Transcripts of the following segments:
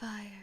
fire.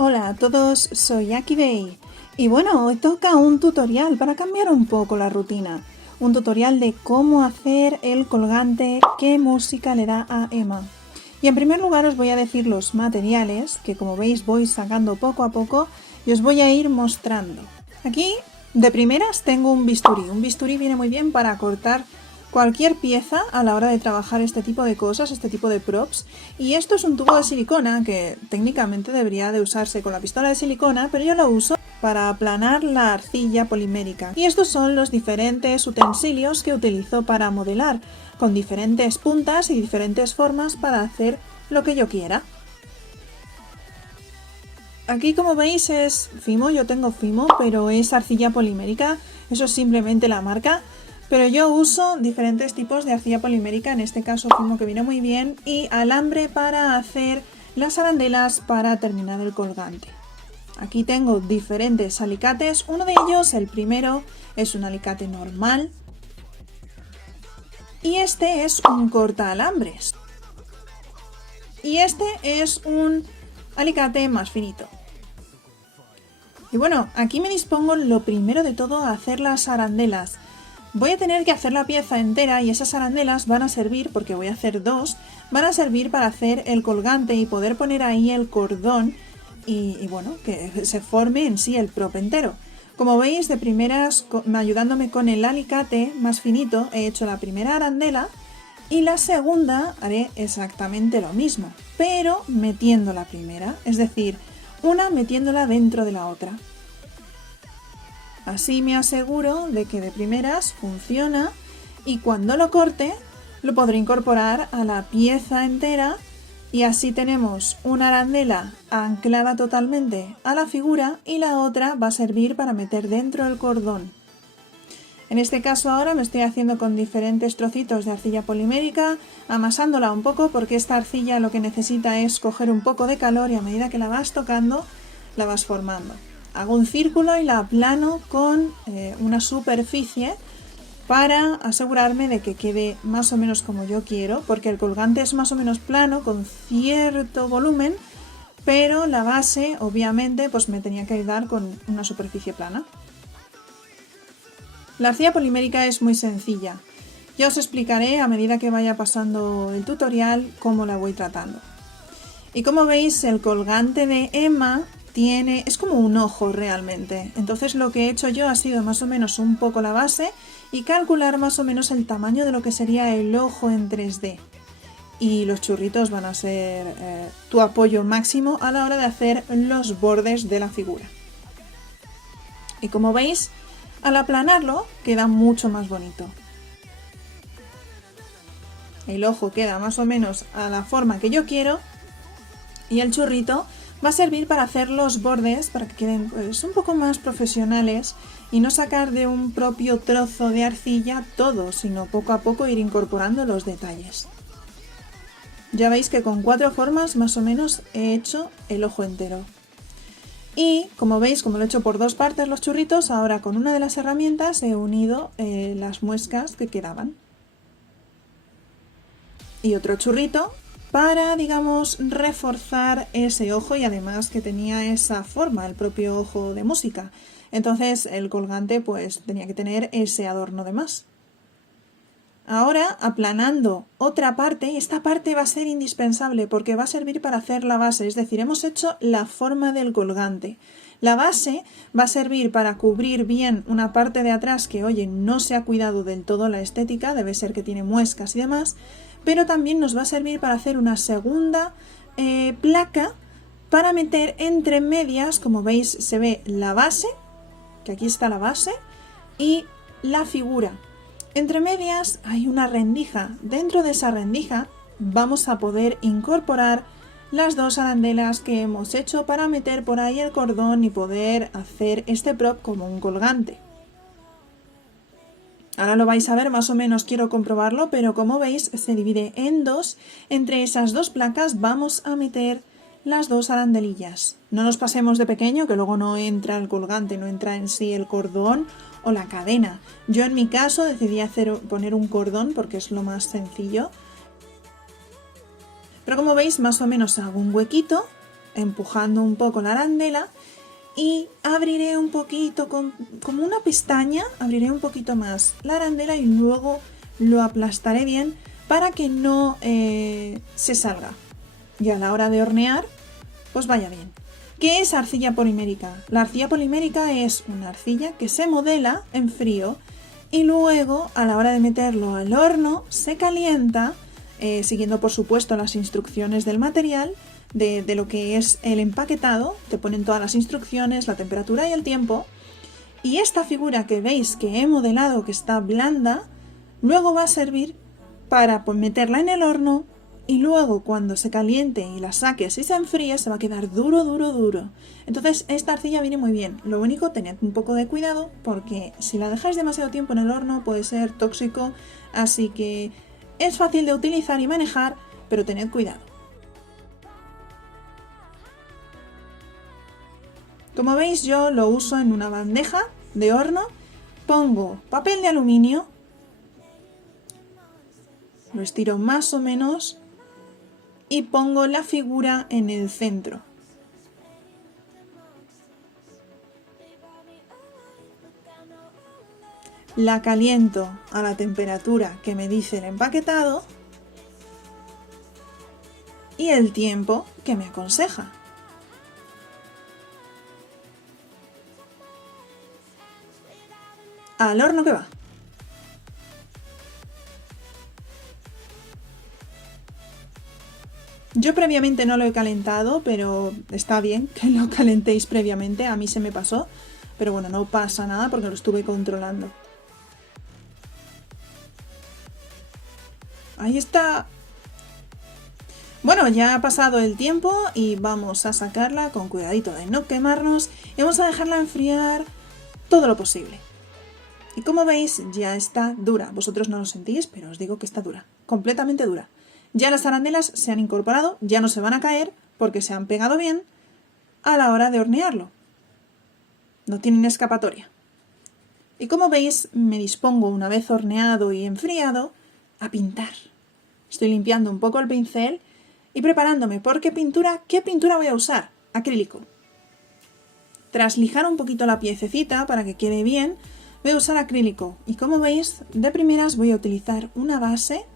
Hola a todos, soy Akibei y bueno, hoy toca un tutorial para cambiar un poco la rutina. Un tutorial de cómo hacer el colgante, qué música le da a Emma. Y en primer lugar os voy a decir los materiales que, como veis, voy sacando poco a poco y os voy a ir mostrando. Aquí de primeras tengo un bisturí. Un bisturí viene muy bien para cortar cualquier pieza a la hora de trabajar este tipo de cosas, este tipo de props. Y esto es un tubo de silicona que técnicamente debería de usarse con la pistola de silicona, pero yo lo uso para aplanar la arcilla polimérica. Y estos son los diferentes utensilios que utilizo para modelar, con diferentes puntas y diferentes formas para hacer lo que yo quiera. Aquí, como veis, es Fimo, yo tengo Fimo, pero es arcilla polimérica, eso es simplemente la marca. Pero yo uso diferentes tipos de arcilla polimérica, en este caso Fimo, que viene muy bien, y alambre para hacer las arandelas para terminar el colgante. Aquí tengo diferentes alicates, uno de ellos, el primero, es un alicate normal y este es un cortaalambres. Y este es un alicate más finito. Y bueno, aquí me dispongo lo primero de todo a hacer las arandelas. Voy a tener que hacer la pieza entera y esas arandelas van a servir, porque voy a hacer dos, van a servir para hacer el colgante y poder poner ahí el cordón y bueno, que se forme en sí el prop entero. Como veis, de primeras, ayudándome con el alicate más finito, he hecho la primera arandela y la segunda haré exactamente lo mismo, pero metiendo la primera, es decir, una metiéndola dentro de la otra. Así me aseguro de que de primeras funciona y cuando lo corte lo podré incorporar a la pieza entera y así tenemos una arandela anclada totalmente a la figura y la otra va a servir para meter dentro el cordón. En este caso ahora me estoy haciendo con diferentes trocitos de arcilla polimérica, amasándola un poco porque esta arcilla lo que necesita es coger un poco de calor y a medida que la vas tocando la vas formando. Hago un círculo y la aplano con una superficie para asegurarme de que quede más o menos como yo quiero, porque el colgante es más o menos plano, con cierto volumen, pero la base, obviamente, pues me tenía que ayudar con una superficie plana. La arcilla polimérica es muy sencilla. Ya os explicaré a medida que vaya pasando el tutorial cómo la voy tratando. Y como veis, el colgante de Emma es como un ojo realmente. Entonces lo que he hecho yo ha sido más o menos un poco la base y calcular más o menos el tamaño de lo que sería el ojo en 3D. Y los churritos van a ser tu apoyo máximo a la hora de hacer los bordes de la figura. Y como veis, al aplanarlo queda mucho más bonito. El ojo queda más o menos a la forma que yo quiero y el churrito va a servir para hacer los bordes para que queden pues, un poco más profesionales y no sacar de un propio trozo de arcilla todo, sino poco a poco ir incorporando los detalles. Ya veis que con 4 formas más o menos he hecho el ojo entero. Y como veis, como lo he hecho por 2 partes los churritos, ahora con una de las herramientas he unido las muescas que quedaban. Y otro churrito para, digamos, reforzar ese ojo y además que tenía esa forma, el propio ojo de música. Entonces el colgante pues tenía que tener ese adorno de más. Ahora, aplanando otra parte, esta parte va a ser indispensable porque va a servir para hacer la base, es decir, hemos hecho la forma del colgante. La base va a servir para cubrir bien una parte de atrás que, oye, no se ha cuidado del todo la estética, debe ser que tiene muescas y demás, pero también nos va a servir para hacer una segunda placa para meter entre medias, como veis se ve la base, que aquí está la base, y la figura. Entre medias hay una rendija. Dentro de esa rendija vamos a poder incorporar las dos arandelas que hemos hecho para meter por ahí el cordón y poder hacer este prop como un colgante. Ahora lo vais a ver, más o menos quiero comprobarlo, pero como veis se divide en dos. Entre esas dos placas vamos a meter las dos arandelillas. No nos pasemos de pequeño, que luego no entra el colgante, no entra en sí el cordón o la cadena. Yo en mi caso decidí poner un cordón porque es lo más sencillo. Pero como veis, más o menos hago un huequito, empujando un poco la arandela y abriré un poquito, como una pestaña, abriré un poquito más la arandela y luego lo aplastaré bien para que no se salga. Y a la hora de hornear, pues vaya bien. ¿Qué es arcilla polimérica? La arcilla polimérica es una arcilla que se modela en frío y luego a la hora de meterlo al horno se calienta, siguiendo por supuesto las instrucciones del material, de lo que es el empaquetado. Te ponen todas las instrucciones, la temperatura y el tiempo. Y esta figura que veis que he modelado, que está blanda, luego va a servir para meterla en el horno y luego cuando se caliente y la saques y se enfríe se va a quedar duro, duro, duro. Entonces esta arcilla viene muy bien. Lo único, tened un poco de cuidado porque si la dejáis demasiado tiempo en el horno puede ser tóxico, así que es fácil de utilizar y manejar, pero tened cuidado. Como veis, yo lo uso en una bandeja de horno, pongo papel de aluminio, lo estiro más o menos y pongo la figura en el centro. La caliento a la temperatura que me dice el empaquetado y el tiempo que me aconseja. Al horno que va. Yo previamente no lo he calentado, pero está bien que lo calentéis previamente. A mí se me pasó, pero bueno, no pasa nada porque lo estuve controlando. Ahí está. Bueno, ya ha pasado el tiempo y vamos a sacarla con cuidadito de no quemarnos y vamos a dejarla enfriar todo lo posible. Y como veis, ya está dura. Vosotros no lo sentís, pero os digo que está dura. Completamente dura. Ya las arandelas se han incorporado, ya no se van a caer porque se han pegado bien a la hora de hornearlo. No tienen escapatoria. Y como veis, me dispongo, una vez horneado y enfriado, a pintar. Estoy limpiando un poco el pincel y preparándome. ¿Por qué pintura? ¿Qué pintura voy a usar? Acrílico. Tras lijar un poquito la piececita para que quede bien, voy a usar acrílico y como veis, de primeras voy a utilizar una base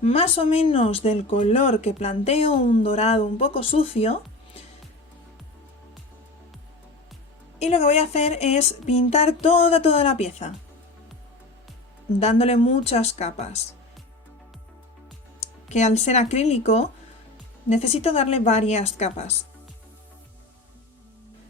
más o menos del color que planteo, un dorado un poco sucio. Y lo que voy a hacer es pintar toda la pieza, dándole muchas capas. Que al ser acrílico necesito darle varias capas.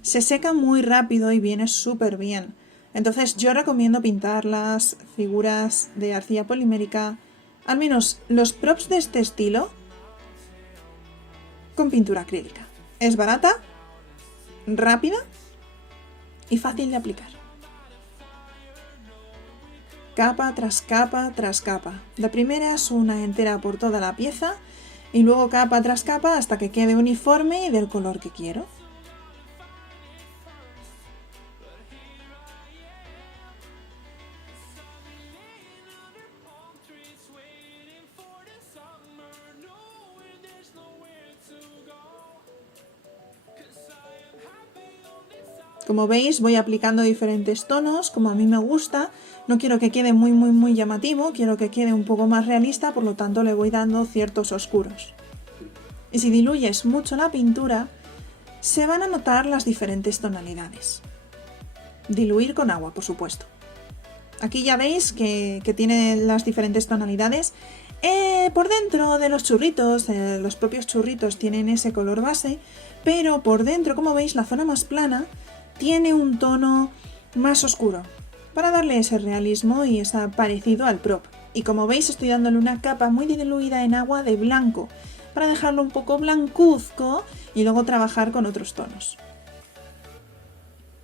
Se seca muy rápido y viene súper bien. Entonces yo recomiendo pintar las figuras de arcilla polimérica, al menos los props de este estilo, con pintura acrílica. Es barata, rápida y fácil de aplicar. Capa tras capa tras capa. La primera es una entera por toda la pieza y luego capa tras capa hasta que quede uniforme y del color que quiero. Como veis, voy aplicando diferentes tonos, como a mí me gusta. No quiero que quede muy llamativo, quiero que quede un poco más realista, por lo tanto le voy dando ciertos oscuros. Y si diluyes mucho la pintura, se van a notar las diferentes tonalidades. Diluir con agua, por supuesto. Aquí ya veis que tiene las diferentes tonalidades. Por dentro de los churritos, los propios churritos tienen ese color base, pero por dentro, como veis, la zona más plana tiene un tono más oscuro, para darle ese realismo y ese parecido al prop. Y como veis estoy dándole una capa muy diluida en agua de blanco para dejarlo un poco blancuzco y luego trabajar con otros tonos.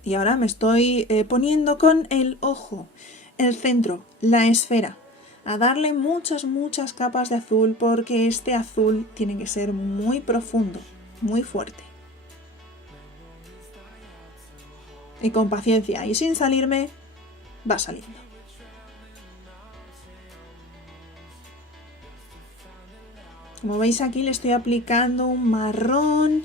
Y ahora me estoy poniendo con el ojo, el centro, la esfera, a darle muchas capas de azul porque este azul tiene que ser muy profundo, muy fuerte. Y con paciencia y sin salirme, va saliendo. Como veis aquí le estoy aplicando un marrón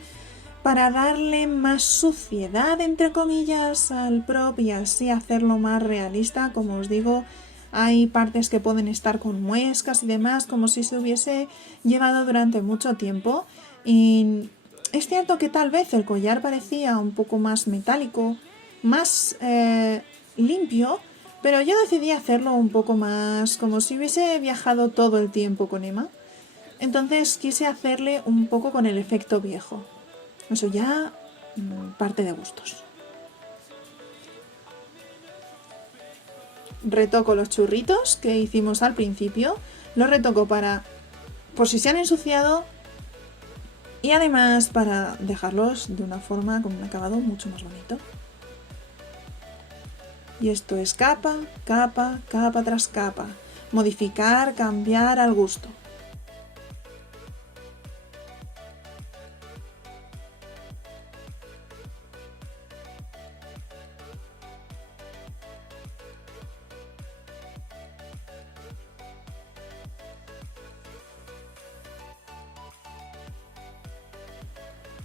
para darle más suciedad, entre comillas, al prop y así hacerlo más realista. Como os digo, hay partes que pueden estar con muescas y demás, como si se hubiese llevado durante mucho tiempo. Y es cierto que tal vez el collar parecía un poco más metálico, más limpio, pero yo decidí hacerlo un poco más como si hubiese viajado todo el tiempo con Emma. Entonces quise hacerle un poco con el efecto viejo. Eso ya parte de gustos. Retoco los churritos que hicimos al principio. Los retoco por si se han ensuciado y además para dejarlos de una forma con un acabado mucho más bonito. Y esto es capa, capa, capa tras capa. Modificar, cambiar al gusto.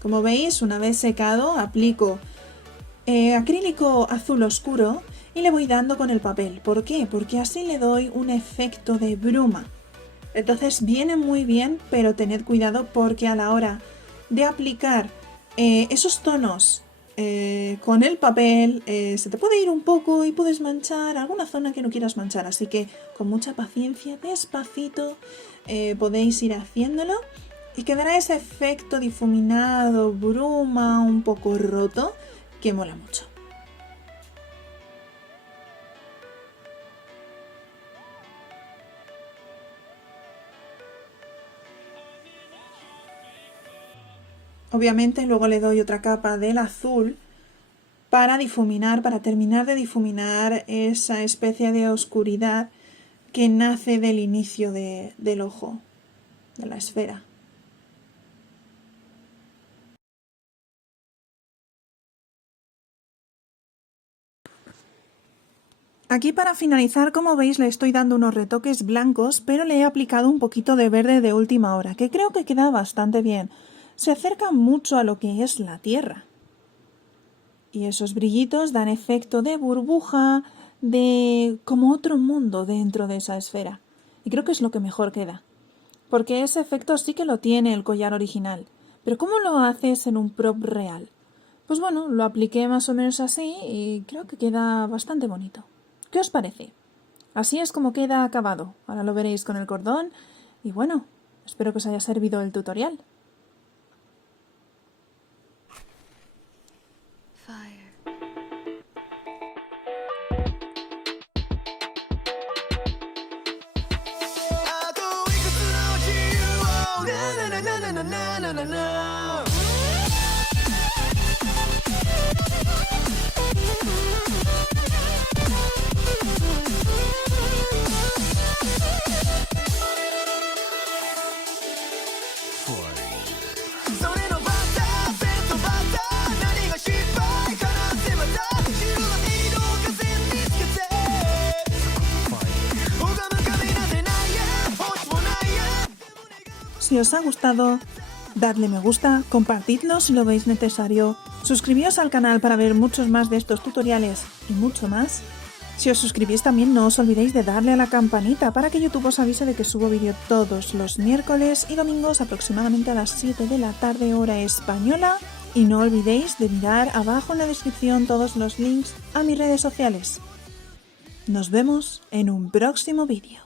Como veis, una vez secado, aplico acrílico azul oscuro y le voy dando con el papel. ¿Por qué? Porque así le doy un efecto de bruma. Entonces viene muy bien, pero tened cuidado porque a la hora de aplicar esos tonos con el papel se te puede ir un poco y puedes manchar alguna zona que no quieras manchar. Así que con mucha paciencia, despacito, podéis ir haciéndolo. Y quedará ese efecto difuminado, bruma, un poco roto, que mola mucho. Obviamente luego le doy otra capa del azul para difuminar, para terminar de difuminar esa especie de oscuridad que nace del inicio del ojo, de la esfera. Aquí para finalizar, como veis, le estoy dando unos retoques blancos, pero le he aplicado un poquito de verde de última hora, que creo que queda bastante bien. Se acerca mucho a lo que es la Tierra. Y esos brillitos dan efecto de burbuja, de como otro mundo dentro de esa esfera. Y creo que es lo que mejor queda. Porque ese efecto sí que lo tiene el collar original. Pero ¿cómo lo haces en un prop real? Pues bueno, lo apliqué más o menos así y creo que queda bastante bonito. ¿Qué os parece? Así es como queda acabado. Ahora lo veréis con el cordón. Y bueno, espero que os haya servido el tutorial. Si os ha gustado, dadle me gusta, compartidlo si lo veis necesario, suscribíos al canal para ver muchos más de estos tutoriales y mucho más. Si os suscribís también no os olvidéis de darle a la campanita para que YouTube os avise de que subo vídeo todos los miércoles y domingos aproximadamente a las 7 de la tarde hora española. Y no olvidéis de mirar abajo en la descripción todos los links a mis redes sociales. Nos vemos en un próximo vídeo.